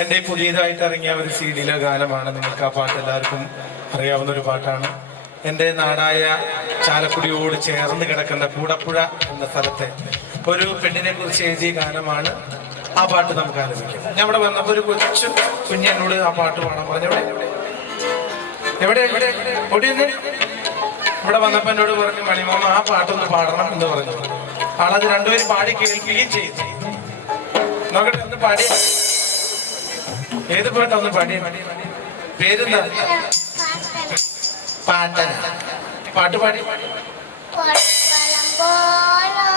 എന്റെ പുതിയതായിട്ട് ഇറങ്ങിയ ഒരു സീഡിയിലെ ഗാനമാണ്. നിങ്ങൾക്ക് ആ പാട്ട് എല്ലാവർക്കും അറിയാവുന്ന ഒരു പാട്ടാണ്. എന്റെ നാടായ ചാലക്കുടിയോട് ചേർന്ന് കിടക്കുന്ന കൂടപ്പുഴ എന്ന സ്ഥലത്തെ ഒരു പെണ്ണിനെ കുറിച്ച് എഴുതിയ ഗാനമാണ് ആ പാട്ട് നമുക്ക് ആലപിക്കാം. ഞാൻ ഇവിടെ വന്നപ്പോൾ ഒരു കൊച്ചു കുഞ്ഞിനോട് ആ പാട്ട് പാടാൻ പറഞ്ഞു. എവിടെ? എവിടെ? ഇവിടെ വന്നപ്പോ എന്നോട് പറഞ്ഞു മണിമാമ ആ പാട്ടൊന്ന് പാടണം എന്ന് പറഞ്ഞു. ആളത് രണ്ടുപേരും പാടി കേൾക്കുകയും ചെയ്തു. നോക്കട്ടെ ഒന്ന് പാടി. ഏത് പാട്ടാ ഒന്ന് പാടി? പേരെന്താ? പാട്ടന. പാട്ട് പാടി. കൊടുവലമ്പോലൊരു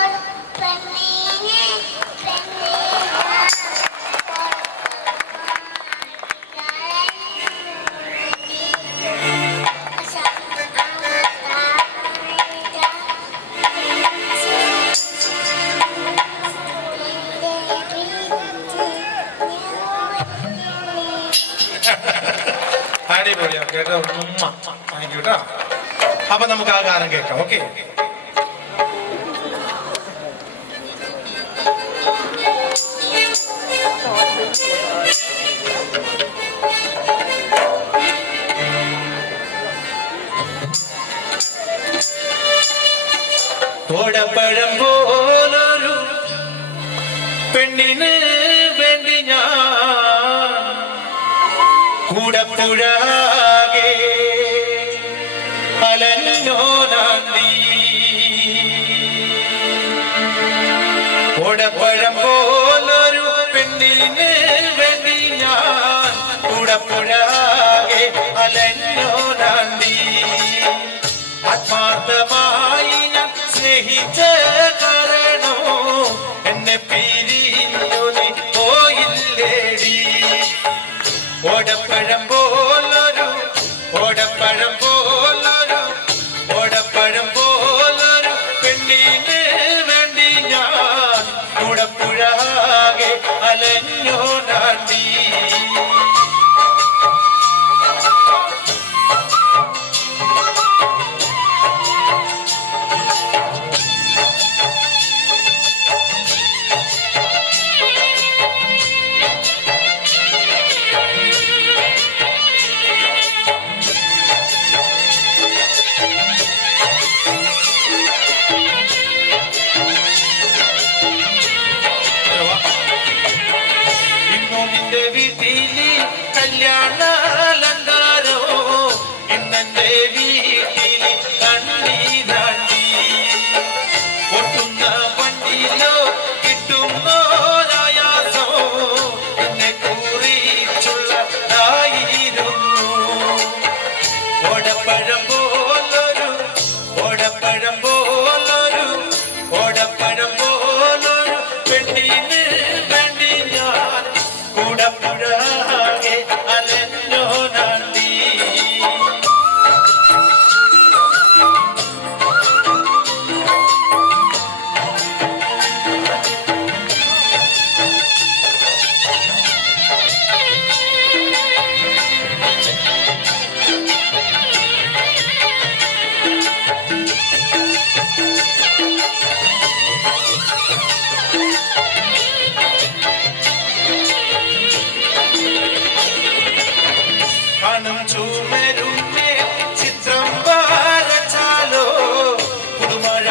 അടിപൊളിയാ. കേട്ടോ? താങ്ക് യു കേട്ടോ അപ്പൊ നമുക്ക് ആ ഗാനം കേൾക്കാം. ഓക്കെ ഓടപ്പഴം പോലൊരു പെണ്ണിന് കൂടപ്പുഴാകെ അലഞ്ഞോനാണ്ടി ഓടപ്പഴം പോലൊരു പെണ്ണിന് വേണ്ടി ആത്മാർത്ഥമായി ഞാൻ സ്നേഹിച്ച കൂടപ്പുഴാകെ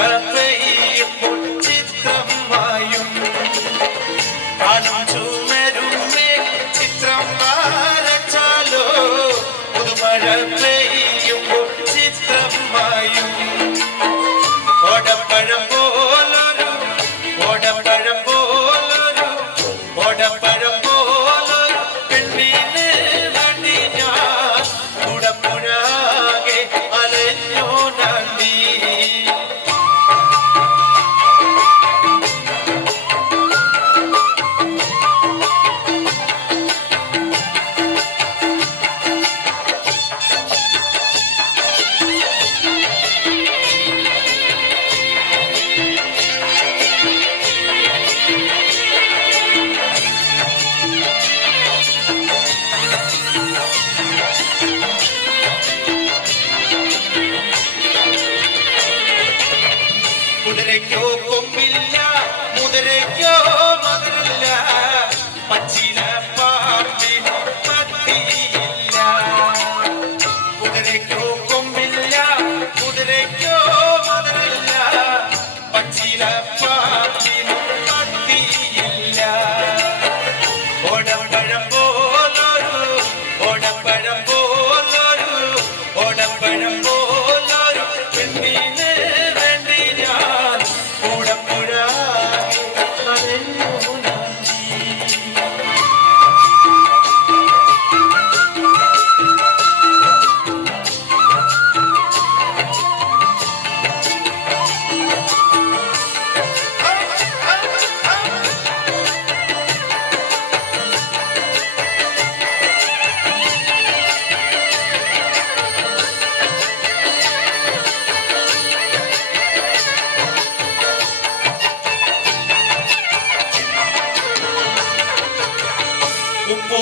Canta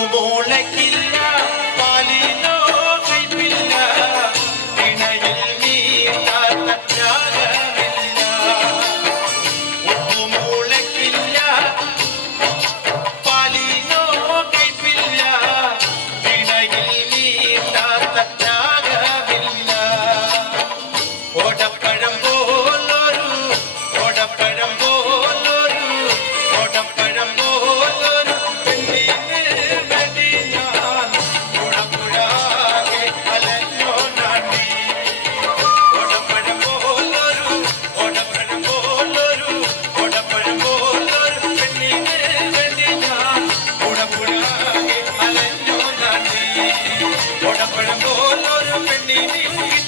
உலகில் por amor, por